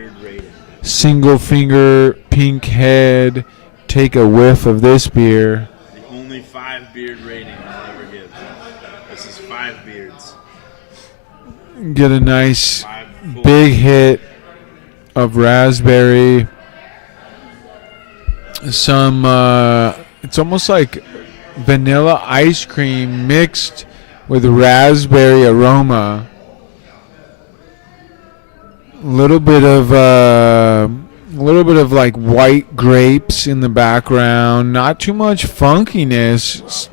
finger pink head. Take a whiff of this beer. The only 5 beard rating I'll ever give. This is 5 beards. Get a nice big hit of raspberry. Some it's almost like vanilla ice cream mixed with raspberry aroma. A little bit of like white grapes in the background. Not too much funkiness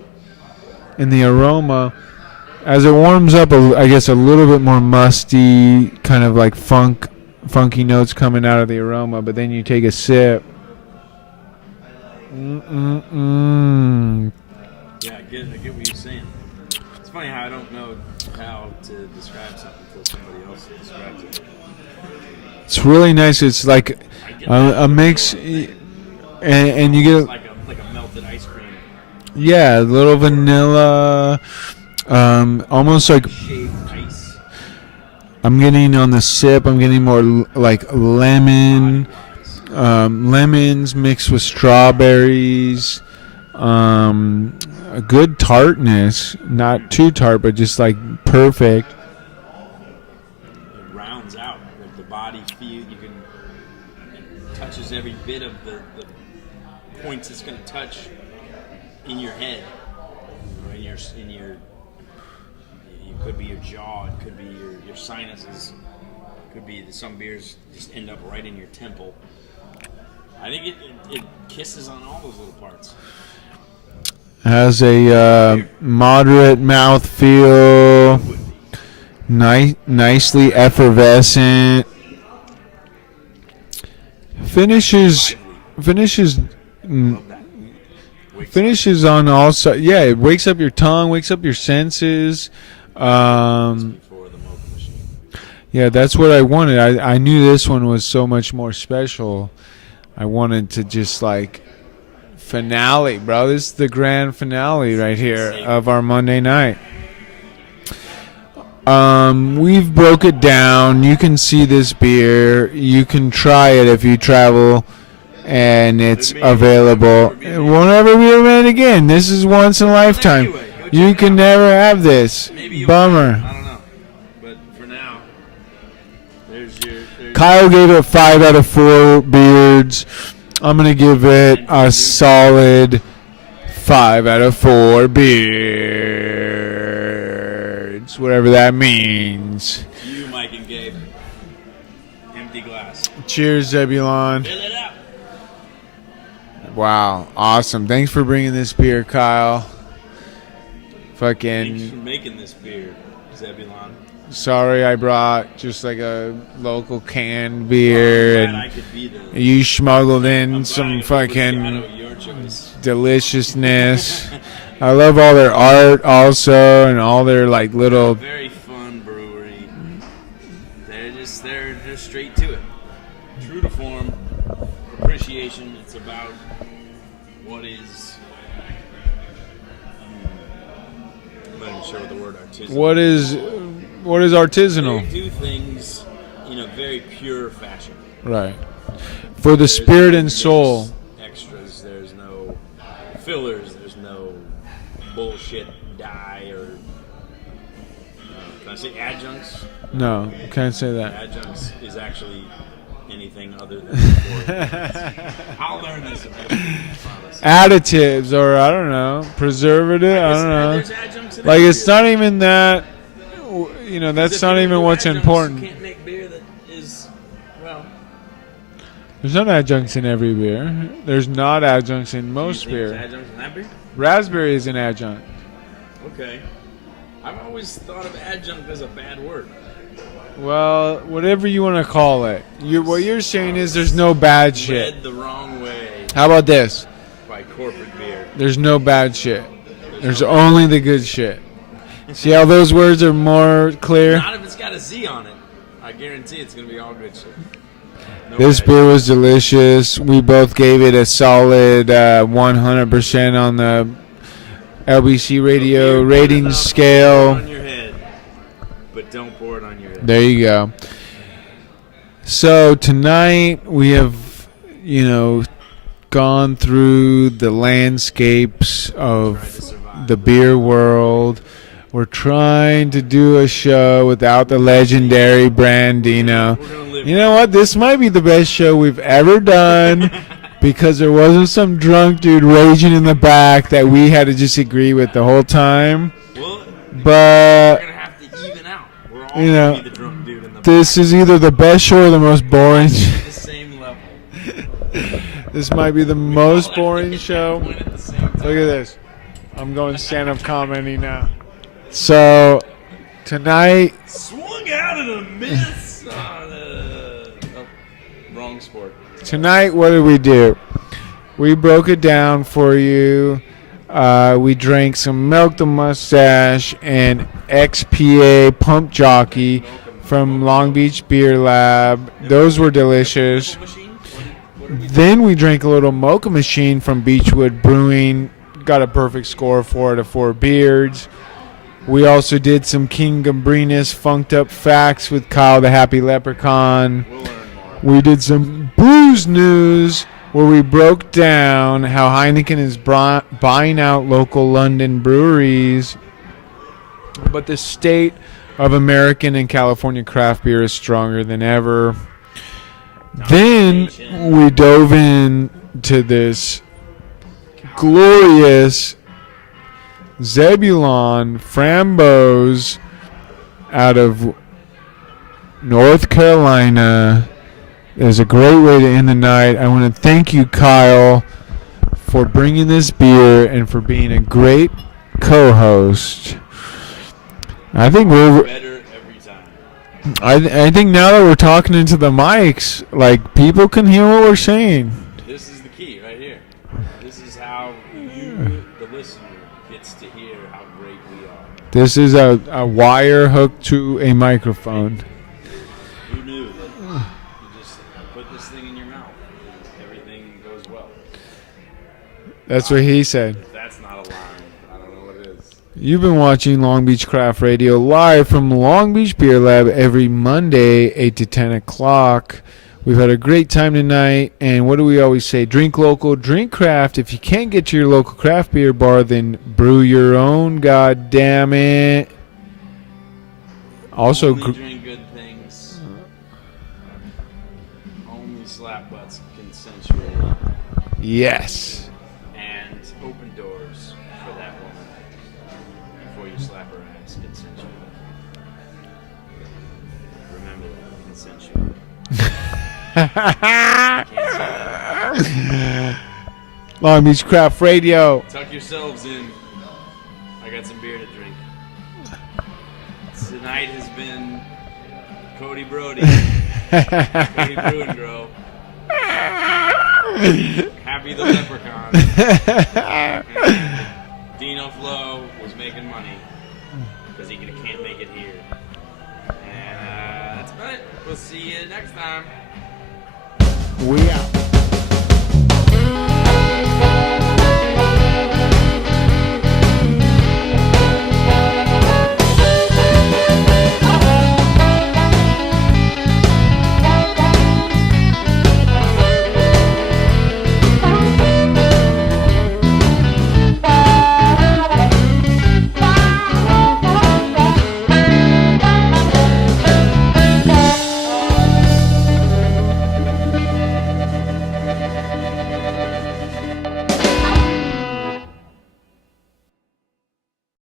in the aroma. As it warms up, I guess a little bit more musty, kind of like funky notes coming out of the aroma. But then you take a sip. Yeah, I get what you're saying. It's funny how I don't know how to describe something until somebody else describes it. It's really nice. It's like a mix, and you get like a melted ice cream. Yeah, a little vanilla, almost like. Shaved ice. I'm getting on the sip. I'm getting more like lemon. Lemons mixed with strawberries, a good tartness, not too tart, but just like perfect. It rounds out the body feel. It touches every bit of the points it's going to touch in your head, or in your. It could be your jaw. It could be your sinuses. It could be some beers just end up right in your temple. I think it kisses on all those little parts. Has a moderate mouthfeel, nicely effervescent. Finishes on all sides. Yeah, it wakes up your tongue, wakes up your senses. Yeah, that's what I wanted. I knew this one was so much more special. I wanted to just like finale, bro. This is the grand finale right here of our Monday night. We've broke it down. You can see this beer. You can try it if you travel, and it's available. It won't ever be made again. This is once in a lifetime. You can never have this. Bummer. I don't know, but for now, there's your. Kyle gave it 5 out of 4 beards. I'm going to give it a solid 5 out of 4 beards. Whatever that means. You, Mike and Gabe. Empty glass. Cheers, Zebulon. Fill it up. Wow, awesome. Thanks for bringing this beer, Kyle. Thanks for making this beer, Zebulon. Sorry I brought just like a local canned beer, I'm glad and I could be there. you smuggled in some fucking choice. Deliciousness. I love all their art also, and all their like little. Very fun brewery. They're straight to it. True to form. Appreciation. It's about what is. I'm not even sure what the word artisanal. What is artisanal? They do things in a very pure fashion. Right. For the spirit and soul. Extras. There's no fillers. There's no bullshit dye or. Can I say adjuncts? No, can't say that. Adjuncts is actually anything other than. I'll learn this eventually. I promise. Additives, or I don't know, preservative. I don't know. There's adjuncts in Like every it's beer. not even that. That's If not you even do what's adjuncts, important. You can't make beer that is, well. There's not adjuncts in every beer. There's not adjuncts in most Do you think beer. there's adjuncts in that beer? Raspberry is an adjunct. Okay. I've always thought of adjunct as a bad word. Well, whatever you want to call it. What you're saying is there's no bad shit. Read the wrong way How about this? by corporate beer. There's no bad shit. There's only the good shit. See how those words are more clear? Not if it's got a Z on it. I guarantee it's going to be all good shit. No This bad beer was delicious. We both gave it a solid 100% on the LBC radio Beer, rating pour it scale. on your head, but don't pour it on your head. There you go. So tonight we have, gone through the landscapes of the beer world. We're trying to do a show without the legendary Brandino. We're gonna live. You know what? This might be the best show we've ever done because there wasn't some drunk dude raging in the back that we had to just agree with the whole time. Well, But we're gonna have to even out. We're all You gonna know, be the drunk dude in the this is either the best show or the most boring. the same level. This might be the most boring show. Point at the same time. Look at this. I'm going stand-up comedy now. So tonight, Swung out of the miss on wrong sport. what did we do? We broke it down for you. We drank some Milk the Mustache and XPA Pump Jockey from Long Beach Beer Lab. Those were delicious. Machine? What did we Then we drank a little Mocha Machine from Beachwood Brewing. Got a perfect score, 4 out of 4 beards. We also did some King Gambrinus Funked Up Facts with Kyle the Happy Leprechaun. We'll learn more. We did some Booze News where we broke down how Heineken is buying out local London breweries. But the state of American and California craft beer is stronger than ever. Then we dove into this glorious Zebulon Framboze out of North Carolina. It was a great way to end the night. I want to thank you, Kyle, for bringing this beer and for being a great co-host. I think we're. Better every time. I think now that we're talking into the mics, like people can hear what we're saying. This is the key right here. This is how you, the listener, gets to hear how great we are. This is a wire hooked to a microphone. Who knew that you just put this thing in your mouth and everything goes well? That's what he said. If that's not a line, I don't know what it is. You've been watching Long Beach Craft Radio live from Long Beach Beer Lab every Monday, 8 to 10 o'clock. We've had a great time tonight, and what do we always say? Drink local, drink craft. If you can't get to your local craft beer bar, then brew your own, god damn it. Also, Only drink good things. Only slap butts consensually. yes. And open doors for that woman before you slap her ass consensually. Remember that, consensually. Can't say that. Long Beach Craft Radio. Tuck yourselves in. I got some beer to drink. Tonight has been Cody Brody. Cody Brew and Grow. Happy be the leprechaun. Dino Flo was making money because he can't make it here. And that's about it. We'll see you next time. We out.